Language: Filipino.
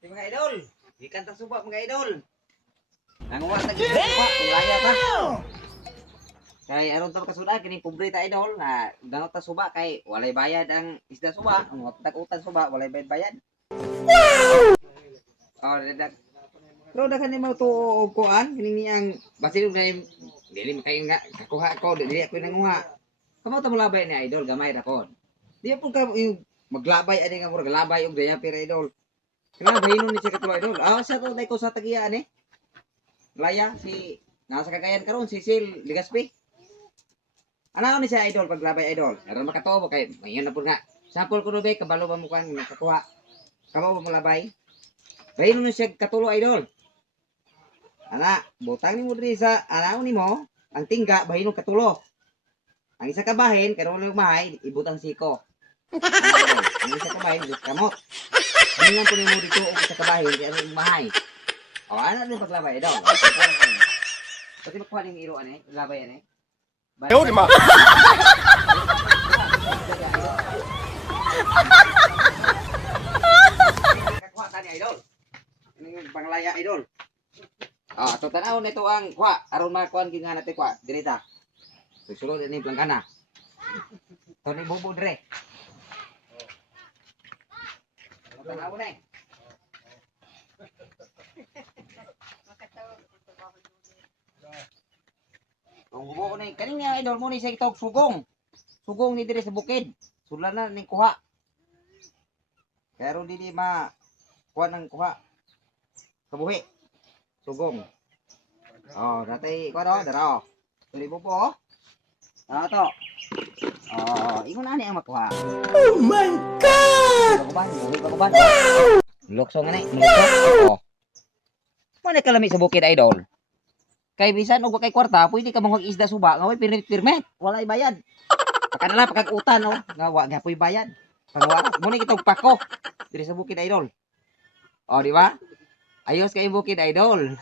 Di mga idol, ikan ta suba mga idol. Nanguha ta gid suba, kulaya ta. Kay aron ta makasuda kini pobre ta idol na dangot ta suba kay walay bayad ang isda suba, ang utak-utan suba walay bayad. Oh, dadak. Pero daghan ni mo to og kuan kining niyang basin og dili makay nga kakuha ko dili ako nanguha. Kamo ta mo labay ni idol gamay ra kon. Di po ka yung maglabay ani nga murag labay og daya pero idol. Kailangan bahinon ni siya katuwa idol. Ah, sa to ko sa tagiya ani. Laya si nasa Cagayan karon si Sil Ligaspi. Ano ni siya idol paglabay idol. Aron makatuo kay mayon na pud nga. Sample ko be kabalo ba mo kan nakakuha. Kamo ba mo labay? Bahinon ni siya katulo idol. Ana, butang ni mo diri sa anaw nimo ang tingga bahinon katulo. Ang isa ka bahin karon mo mahay ibutang siko. Ang isa ka bahin kamot. Ano lang po mo dito o sa kabahin, kaya ano mahay. O, ano din paglabay daw? Pati magkuha ng iro, ano eh? Labay, ano eh? Ayaw, di ma! Kakuha ta ni idol. Ano yung panglaya, idol? O, ito tanaw na ito ang kuha. Aron makuha ang ginga natin kuha. Dirita. Susunod ini pelangkana. Ito ni bubo dire. Tanaw na eh. Ang bubo ko na eh. Kanina idol mo ni sa itog sugong. Sugong ni dire sa bukid. Sula na ni kuha. Pero di ma kuha ng kuha. Kabuhi. Sugong. Oh, datay kuha daw, dara. Tuloy bubo oh. Ano to? Oh, ingon ani ang makuha. Oh my God! Baguban. Wow! Lukso nga ni, lukso. Oh. Mo na kalami sa bukid idol. Kay bisan og kay kwarta, pwede ka manghag isda suba, nga way permit, walay bayad. Pagkadala pagkagutan oh, nga wa gyapon bayad. Pangwa, mo ni kitog pako diri sa bukid idol. Oh, di ba? Ayos kay bukid idol.